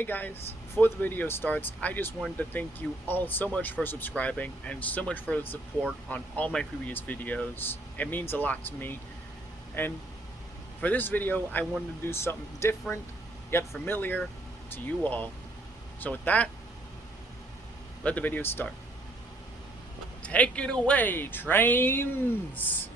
Hey guys, before the video starts, I just wanted to thank you all so much for subscribing and so much for the support on all my previous videos. It means a lot to me. And for this video, I wanted to do something different, yet familiar to you all. So with that, let the video start. Take it away, trains!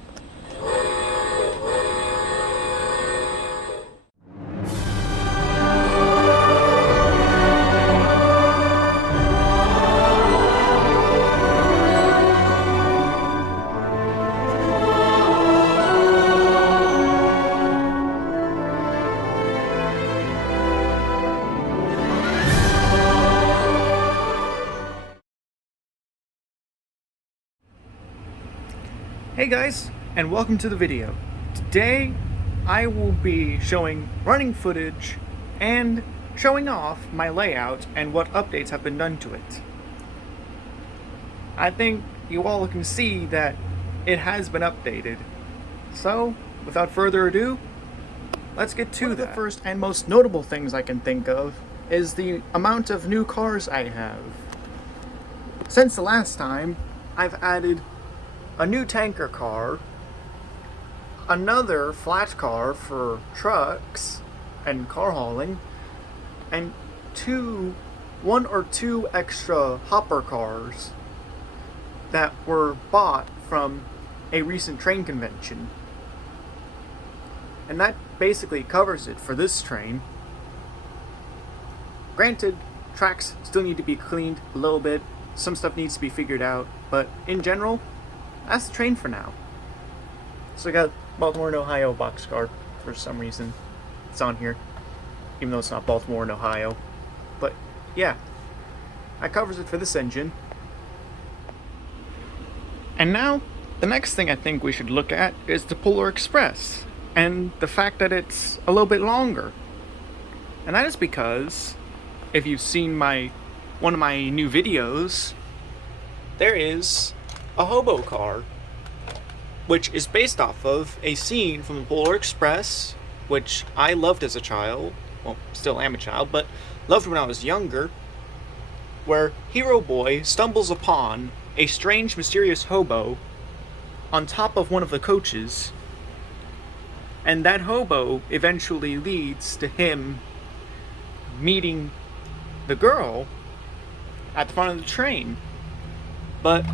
Hey guys, and welcome to the video. Today, I will be showing running footage and showing off my layout and what updates have been done to it. I think you all can see that it has been updated. So, without further ado, let's get to that. The first and most notable things I can think of is the amount of new cars I have. Since the last time, I've added a new tanker car, another flat car for trucks and car hauling, and one or two extra hopper cars that were bought from a recent train convention. And that basically covers it for this train. Granted, tracks still need to be cleaned a little bit, some stuff needs to be figured out, but in general, that's the train for now. So I got Baltimore and Ohio boxcar for some reason. It's on here, even though it's not Baltimore and Ohio. But yeah, that covers it for this engine. And now, the next thing I think we should look at is the Polar Express, and the fact that it's a little bit longer. And that is because, if you've seen one of my new videos, there is a hobo car, which is based off of a scene from the Polar Express, which I loved as a child, well, still am a child, but loved when I was younger, where Hero Boy stumbles upon a strange, mysterious hobo on top of one of the coaches, and that hobo eventually leads to him meeting the girl at the front of the train. But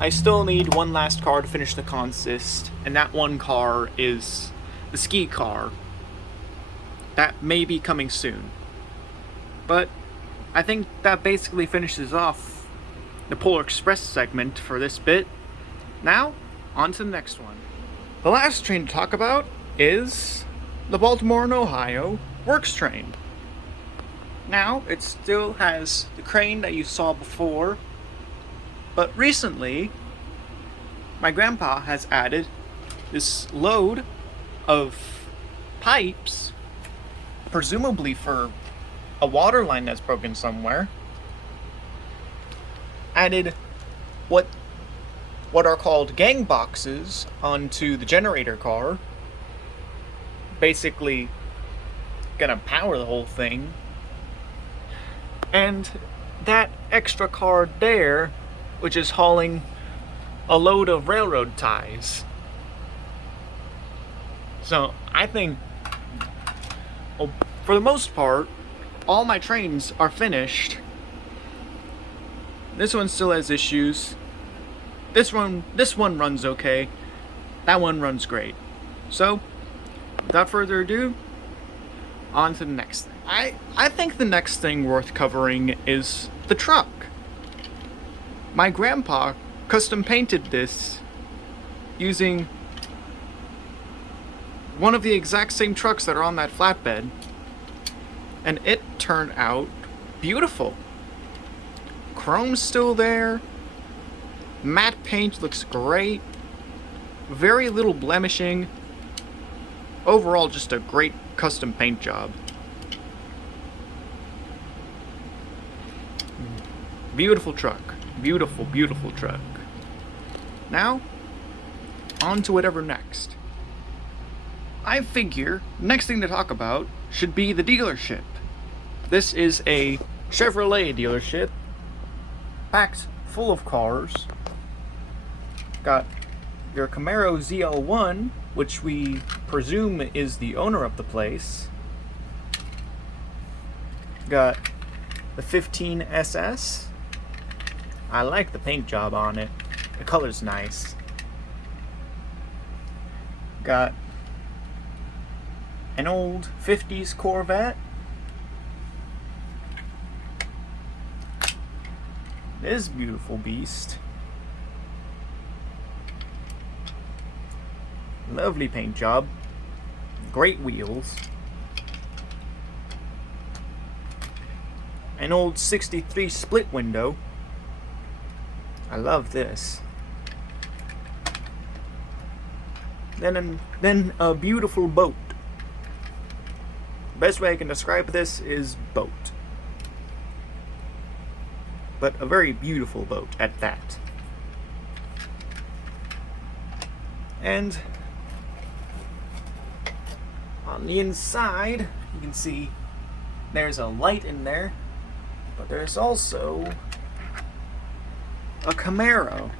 I still need one last car to finish the consist, and that one car is the ski car. That may be coming soon. But I think that basically finishes off the Polar Express segment for this bit. Now, on to the next one. The last train to talk about is the Baltimore and Ohio Works train. Now, it still has the crane that you saw before, but recently, my grandpa has added this load of pipes, presumably for a water line that's broken somewhere. Added what are called gang boxes onto the generator car. Basically, gonna power the whole thing. And that extra car there, which is hauling a load of railroad ties. So I think, well, for the most part, all my trains are finished. This one still has issues. This one runs okay. That one runs great. So, without further ado, on to the next thing. I think the next thing worth covering is the truck. My grandpa custom painted this using one of the exact same trucks that are on that flatbed, and it turned out beautiful. Chrome's still there, matte paint looks great, very little blemishing, overall just a great custom paint job. Beautiful truck. Beautiful, beautiful truck. Now, on to whatever next. I figure next thing to talk about should be the dealership. This is a Chevrolet dealership, packed full of cars. Got your Camaro ZL1, which we presume is the owner of the place. Got the 15 SS. I like the paint job on it. The color's nice. Got an old 50s Corvette. This beautiful beast. Lovely paint job. Great wheels. An old 63 split window. I love this. Then a beautiful boat. Best way I can describe this is boat. But a very beautiful boat at that. And on the inside, you can see there's a light in there, but there's also a Camaro.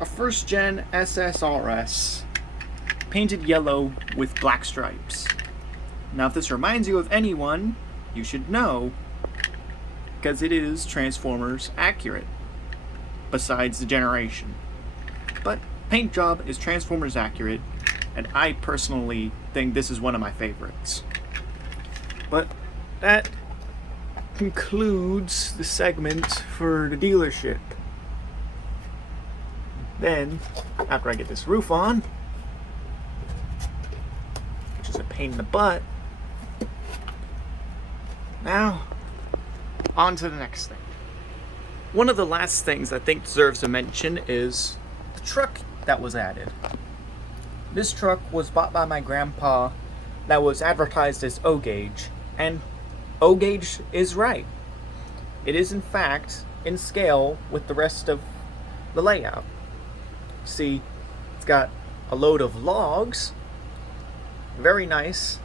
A first gen SSRS, painted yellow with black stripes. Now if this reminds you of anyone, you should know, because it is Transformers accurate, besides the generation. But paint job is Transformers accurate, and I personally think this is one of my favorites. But that concludes the segment for the dealership. Then, after I get this roof on, which is a pain in the butt, now on to the next thing. One of the last things I think deserves a mention is the truck that was added. This truck was bought by my grandpa that was advertised as O-Gauge, and O-Gauge is right. It is in fact in scale with the rest of the layout. See, it's got a load of logs, very nice,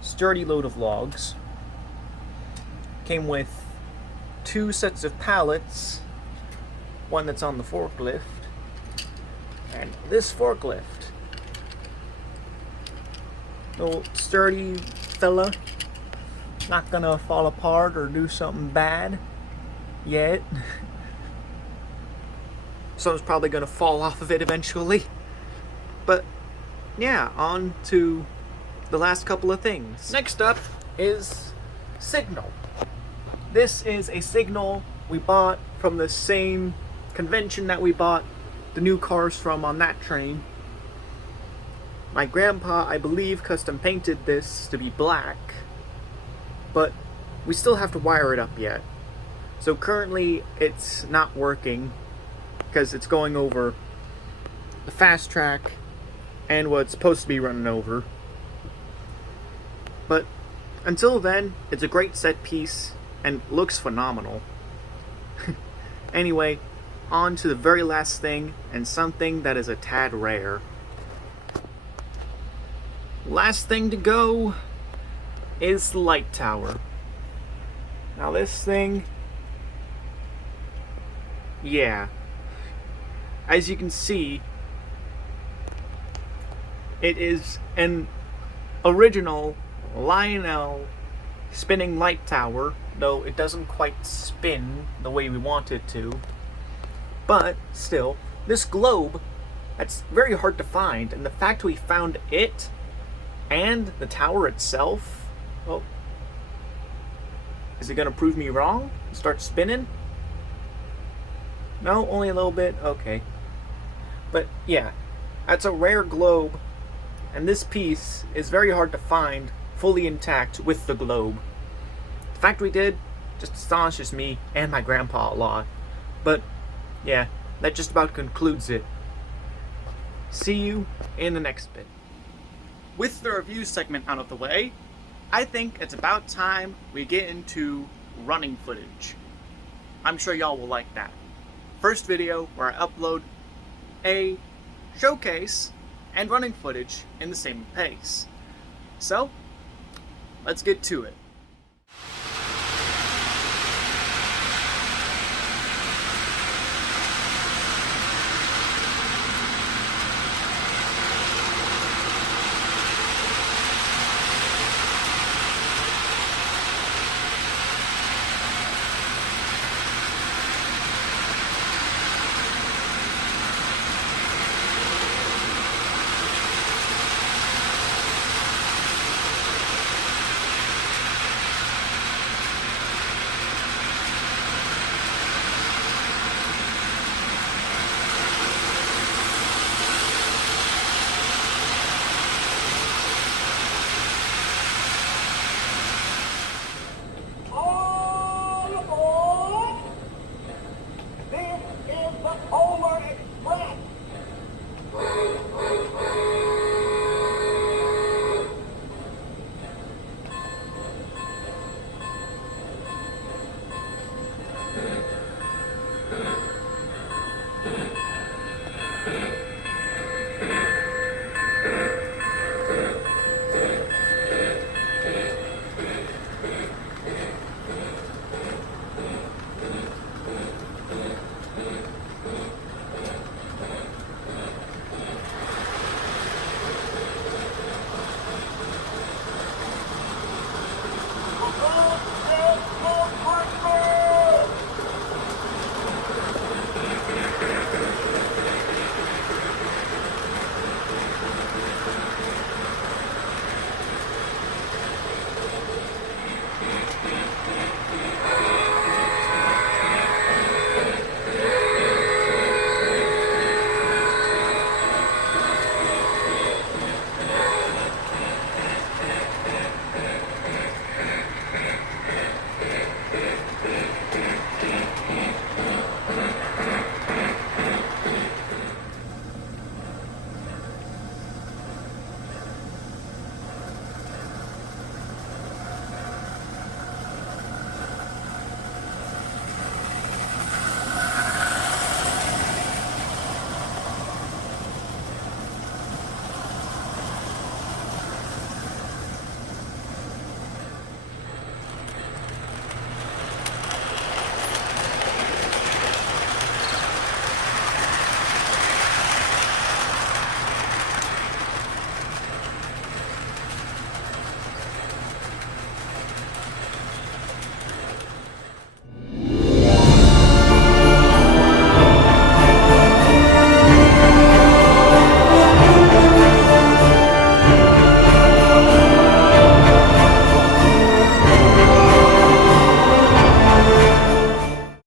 sturdy load of logs. Came with 2 sets of pallets, one that's on the forklift, and this forklift. Little sturdy fella, not gonna fall apart or do something bad yet. Someone's probably gonna fall off of it eventually. But yeah, on to the last couple of things. Next up is Signal. This is a Signal we bought from the same convention that we bought the new cars from on that train. My grandpa, I believe, custom painted this to be black, but we still have to wire it up yet. So currently it's not working because it's going over the fast track and what's supposed to be running over. But until then, it's a great set piece and looks phenomenal. Anyway, on to the very last thing, and something that is a tad rare. Last thing to go is the light tower. Now this thing, yeah, as you can see, it is an original Lionel spinning light tower, though it doesn't quite spin the way we want it to. But still, this globe, that's very hard to find, and the fact we found it and the tower itself, well, is it gonna prove me wrong? Start spinning? No, only a little bit? Okay. But yeah, that's a rare globe, and this piece is very hard to find fully intact with the globe. The fact we did just astonishes me and my grandpa a lot. But yeah, that just about concludes it. See you in the next bit. With the review segment out of the way, I think it's about time we get into running footage. I'm sure y'all will like that. First video where I upload a showcase and running footage in the same pace. So, let's get to it.